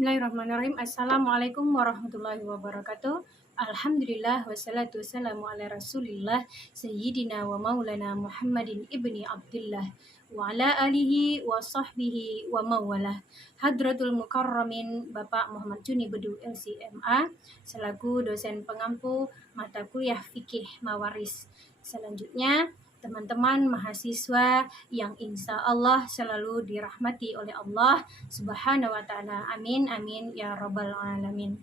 Bismillahirrahmanirrahim. Assalamualaikum warahmatullahi wabarakatuh. Alhamdulillah wassalatu wassalamu ala rasulillah Sayyidina wa maulana Muhammadin ibni Abdullah wa ala alihi wa sahbihi wa mawalah. Hadratul Mukarramin Bapak Muhammad Juni Bedu LCMA selaku dosen pengampu mata kuliah fikih mawaris. Selanjutnya teman-teman mahasiswa yang insya Allah selalu dirahmati oleh Allah Subhanahu wa ta'ala. Amin, amin, ya rabbal alamin.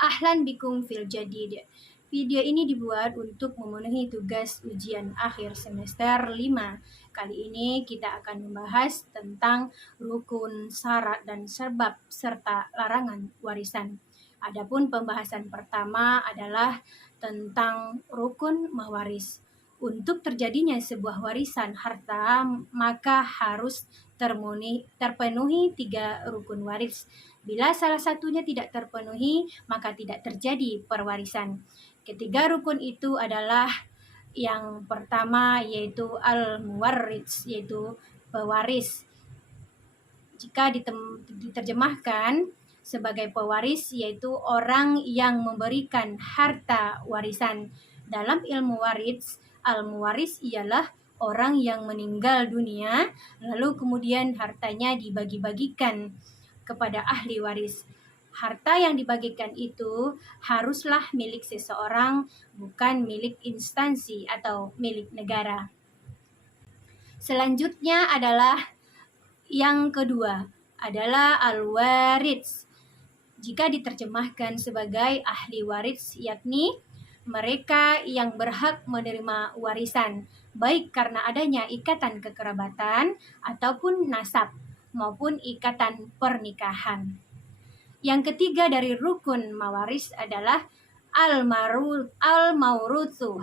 Ahlan bikum fil jadid. Video ini dibuat untuk memenuhi tugas ujian akhir semester 5. Kali ini kita akan membahas tentang rukun, syarat, dan sebab serta larangan warisan. Adapun pembahasan pertama adalah tentang rukun mawaris. Untuk terjadinya sebuah warisan harta, maka harus terpenuhi 3 rukun waris. Bila salah satunya tidak terpenuhi, maka tidak terjadi perwarisan. Ketiga rukun itu adalah yang pertama yaitu al-muwarris, yaitu pewaris. Jika diterjemahkan sebagai pewaris, yaitu orang yang memberikan harta warisan. Dalam ilmu waris, al-muwaris ialah orang yang meninggal dunia, lalu kemudian hartanya dibagi-bagikan kepada ahli waris. Harta yang dibagikan itu haruslah milik seseorang, bukan milik instansi atau milik negara. Selanjutnya adalah yang kedua, adalah al-waris. Jika diterjemahkan sebagai ahli waris, yakni mereka yang berhak menerima warisan, baik karena adanya ikatan kekerabatan ataupun nasab maupun ikatan pernikahan. Yang ketiga dari rukun mawaris adalah al-maurutsu,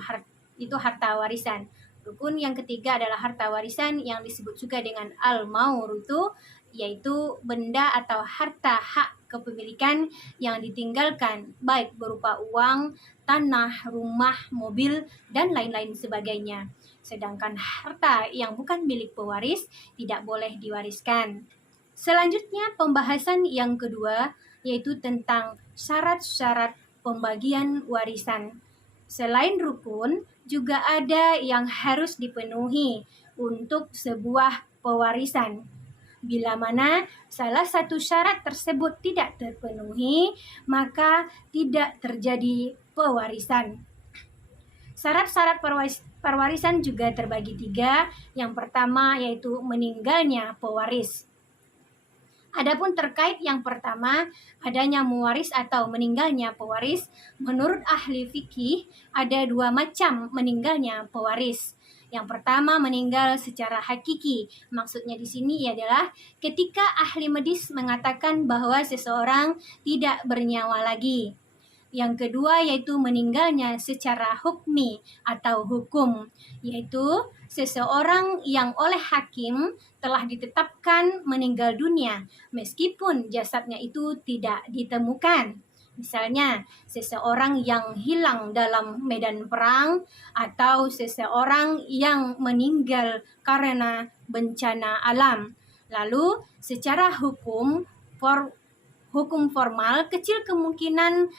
itu harta warisan. Rukun yang ketiga adalah harta warisan yang disebut juga dengan al-maurutsu, yaitu benda atau harta hak kepemilikan yang ditinggalkan, baik berupa uang, tanah, rumah, mobil, dan lain-lain sebagainya. Sedangkan harta yang bukan milik pewaris tidak boleh diwariskan. Selanjutnya pembahasan yang kedua yaitu tentang syarat-syarat pembagian warisan. Selain rukun, juga ada yang harus dipenuhi untuk sebuah pewarisan. Bila mana salah satu syarat tersebut tidak terpenuhi, maka tidak terjadi pewarisan. Syarat-syarat perwarisan juga terbagi 3. Yang pertama yaitu meninggalnya pewaris. Adapun terkait yang pertama, adanya mewaris atau meninggalnya pewaris, menurut ahli fikih ada 2 macam meninggalnya pewaris. Yang pertama meninggal secara hakiki. Maksudnya di sini adalah ketika ahli medis mengatakan bahwa seseorang tidak bernyawa lagi. Yang kedua yaitu meninggalnya secara hukmi atau hukum, yaitu seseorang yang oleh hakim telah ditetapkan meninggal dunia meskipun jasadnya itu tidak ditemukan. Misalnya, seseorang yang hilang dalam medan perang atau seseorang yang meninggal karena bencana alam. Lalu, secara hukum formal kecil kemungkinan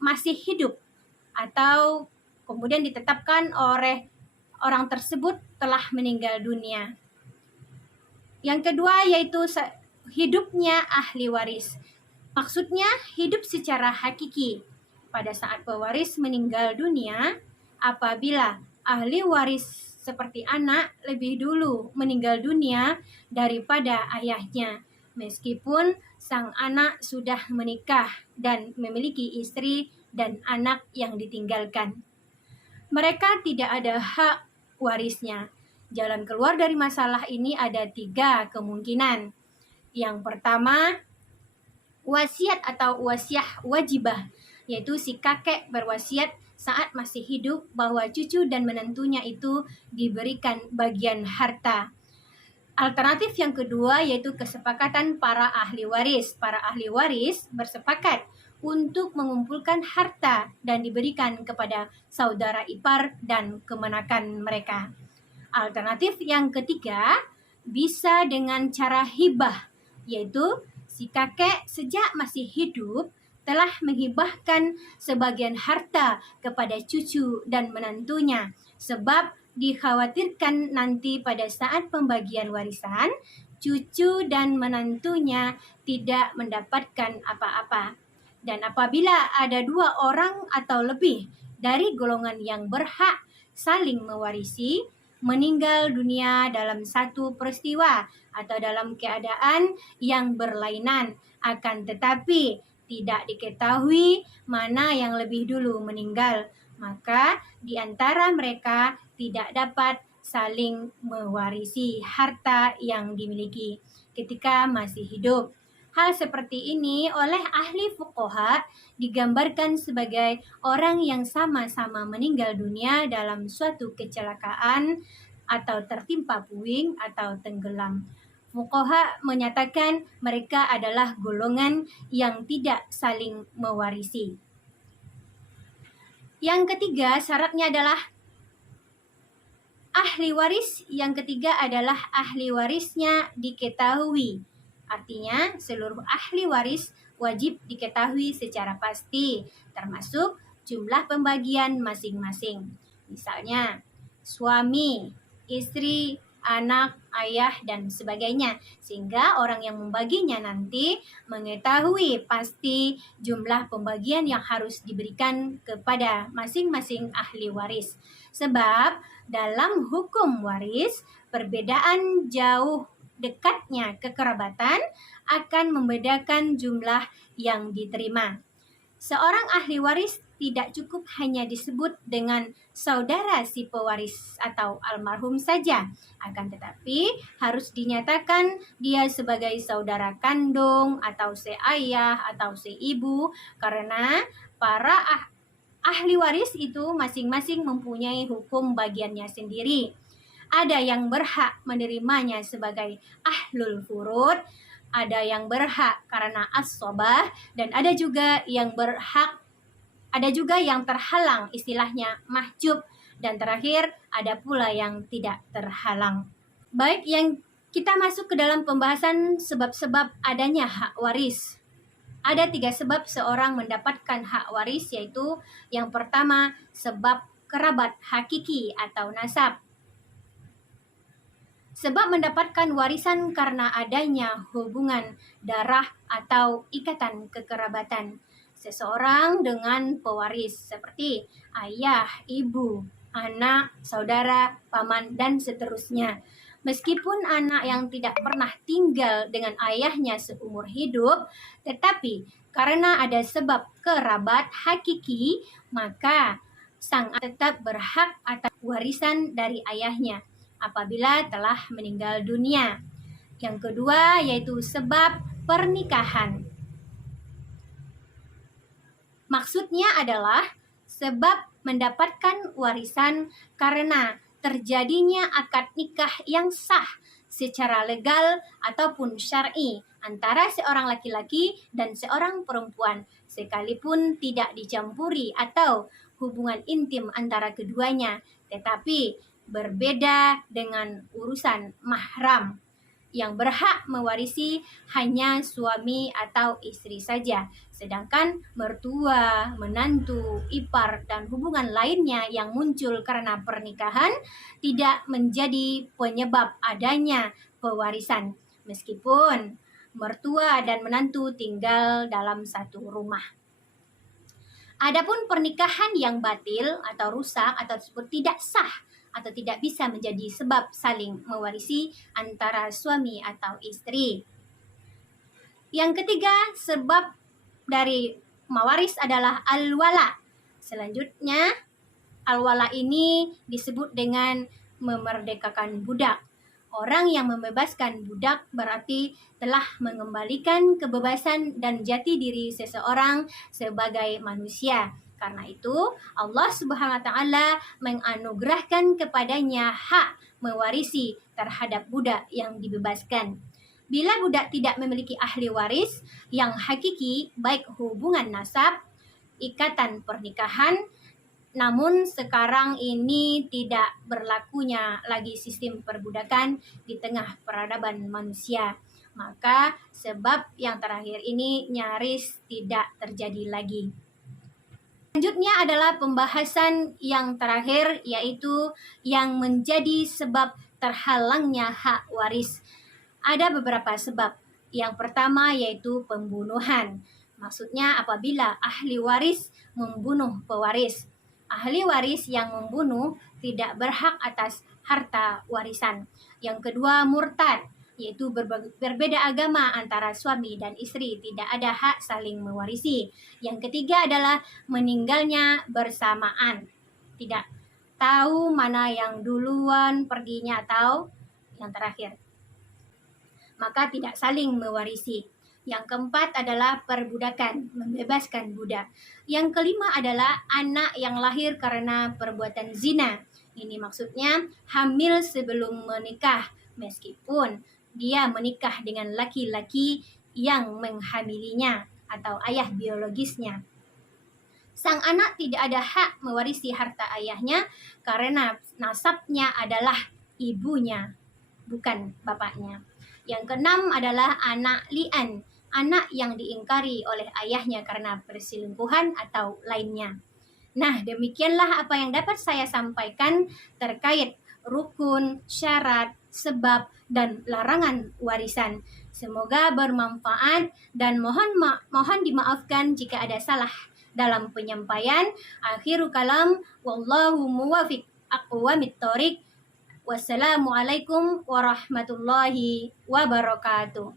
masih hidup atau kemudian ditetapkan oleh orang tersebut telah meninggal dunia. Yang kedua yaitu hidupnya ahli waris. Maksudnya hidup secara hakiki. Pada saat pewaris meninggal dunia, apabila ahli waris seperti anak lebih dulu meninggal dunia daripada ayahnya, meskipun sang anak sudah menikah dan memiliki istri dan anak yang ditinggalkan. Mereka tidak ada hak warisnya. Jalan keluar dari masalah ini ada 3 kemungkinan. Yang pertama, wasiat atau wasiah wajibah, yaitu si kakek berwasiat saat masih hidup bahwa cucu dan menantunya itu diberikan bagian harta. Alternatif yang kedua yaitu kesepakatan para ahli waris. Para ahli waris bersepakat untuk mengumpulkan harta dan diberikan kepada saudara ipar dan kemenakan mereka. Alternatif yang ketiga bisa dengan cara hibah, yaitu Si kakek sejak masih hidup telah menghibahkan sebagian harta kepada cucu dan menantunya, sebab dikhawatirkan nanti pada saat pembagian warisan, cucu dan menantunya tidak mendapatkan apa-apa. Dan apabila ada 2 orang atau lebih dari golongan yang berhak saling mewarisi, meninggal dunia dalam satu peristiwa atau dalam keadaan yang berlainan, akan tetapi tidak diketahui mana yang lebih dulu meninggal, maka di antara mereka tidak dapat saling mewarisi harta yang dimiliki ketika masih hidup. Hal seperti ini oleh ahli fuqaha digambarkan sebagai orang yang sama-sama meninggal dunia dalam suatu kecelakaan atau tertimpa puing atau tenggelam. Fuqaha menyatakan mereka adalah golongan yang tidak saling mewarisi. Yang ketiga, syaratnya adalah ahli waris. Yang ketiga adalah ahli warisnya diketahui. Artinya, seluruh ahli waris wajib diketahui secara pasti, termasuk jumlah pembagian masing-masing. Misalnya, suami, istri, anak, ayah, dan sebagainya. Sehingga orang yang membaginya nanti mengetahui pasti jumlah pembagian yang harus diberikan kepada masing-masing ahli waris. Sebab dalam hukum waris, perbedaan jauh dekatnya kekerabatan akan membedakan jumlah yang diterima. Seorang ahli waris tidak cukup hanya disebut dengan saudara si pewaris atau almarhum saja, akan tetapi harus dinyatakan dia sebagai saudara kandung atau seayah atau seibu, karena para ahli waris itu masing-masing mempunyai hukum bagiannya sendiri. Ada yang berhak menerimanya sebagai ahlul furud, ada yang berhak karena as-sobah, dan ada juga yang terhalang, istilahnya mahjub, dan terakhir ada pula yang tidak terhalang. Baik, yang kita masuk ke dalam pembahasan sebab-sebab adanya hak waris. Ada 3 sebab seorang mendapatkan hak waris, yaitu yang pertama, sebab kerabat hakiki atau nasab. Sebab mendapatkan warisan karena adanya hubungan darah atau ikatan kekerabatan seseorang dengan pewaris seperti ayah, ibu, anak, saudara, paman, dan seterusnya. Meskipun anak yang tidak pernah tinggal dengan ayahnya seumur hidup, tetapi karena ada sebab kerabat hakiki, maka sang anak tetap berhak atas warisan dari ayahnya apabila telah meninggal dunia. Yang kedua yaitu sebab pernikahan. Maksudnya adalah sebab mendapatkan warisan karena terjadinya akad nikah yang sah secara legal ataupun syar'i antara seorang laki-laki dan seorang perempuan, sekalipun tidak dicampuri atau hubungan intim antara keduanya, tetapi berbeda dengan urusan mahram. Yang berhak mewarisi hanya suami atau istri saja, sedangkan mertua, menantu, ipar, dan hubungan lainnya yang muncul karena pernikahan tidak menjadi penyebab adanya pewarisan, meskipun mertua dan menantu tinggal dalam satu rumah. Adapun pernikahan yang batil atau rusak atau disebut tidak sah atau tidak bisa menjadi sebab saling mewarisi antara suami atau istri. Yang ketiga, sebab dari mewaris adalah al-wala. Selanjutnya, al-wala ini disebut dengan memerdekakan budak. Orang yang membebaskan budak berarti telah mengembalikan kebebasan dan jati diri seseorang sebagai manusia. Karena itu, Allah Subhanahu wa taala menganugerahkan kepadanya hak mewarisi terhadap budak yang dibebaskan. Bila budak tidak memiliki ahli waris yang hakiki, baik hubungan nasab, ikatan pernikahan, namun sekarang ini tidak berlakunya lagi sistem perbudakan di tengah peradaban manusia. Maka sebab yang terakhir ini nyaris tidak terjadi lagi. Selanjutnya adalah pembahasan yang terakhir, yaitu yang menjadi sebab terhalangnya hak waris. Ada beberapa sebab. Yang pertama yaitu pembunuhan. Maksudnya apabila ahli waris membunuh pewaris. Ahli waris yang membunuh tidak berhak atas harta warisan. Yang kedua murtad, yaitu berbeda agama antara suami dan istri, tidak ada hak saling mewarisi. Yang ketiga adalah meninggalnya bersamaan, tidak tahu mana yang duluan perginya atau yang terakhir, maka tidak saling mewarisi. Yang keempat adalah perbudakan, membebaskan budak. Yang kelima adalah anak yang lahir karena perbuatan zina. Ini maksudnya hamil sebelum menikah, meskipun dia menikah dengan laki-laki yang menghamilinya atau ayah biologisnya. Sang anak tidak ada hak mewarisi harta ayahnya karena nasabnya adalah ibunya, bukan bapaknya. Yang keenam adalah anak li'an, anak yang diingkari oleh ayahnya karena perselingkuhan atau lainnya. Nah, demikianlah apa yang dapat saya sampaikan terkait rukun, syarat, sebab, dan larangan warisan. Semoga bermanfaat dan mohon dimaafkan jika ada salah dalam penyampaian. Akhiru kalam, wallahu muwafiq aqwamit thoriq. Wassalamualaikum warahmatullahi wabarakatuh.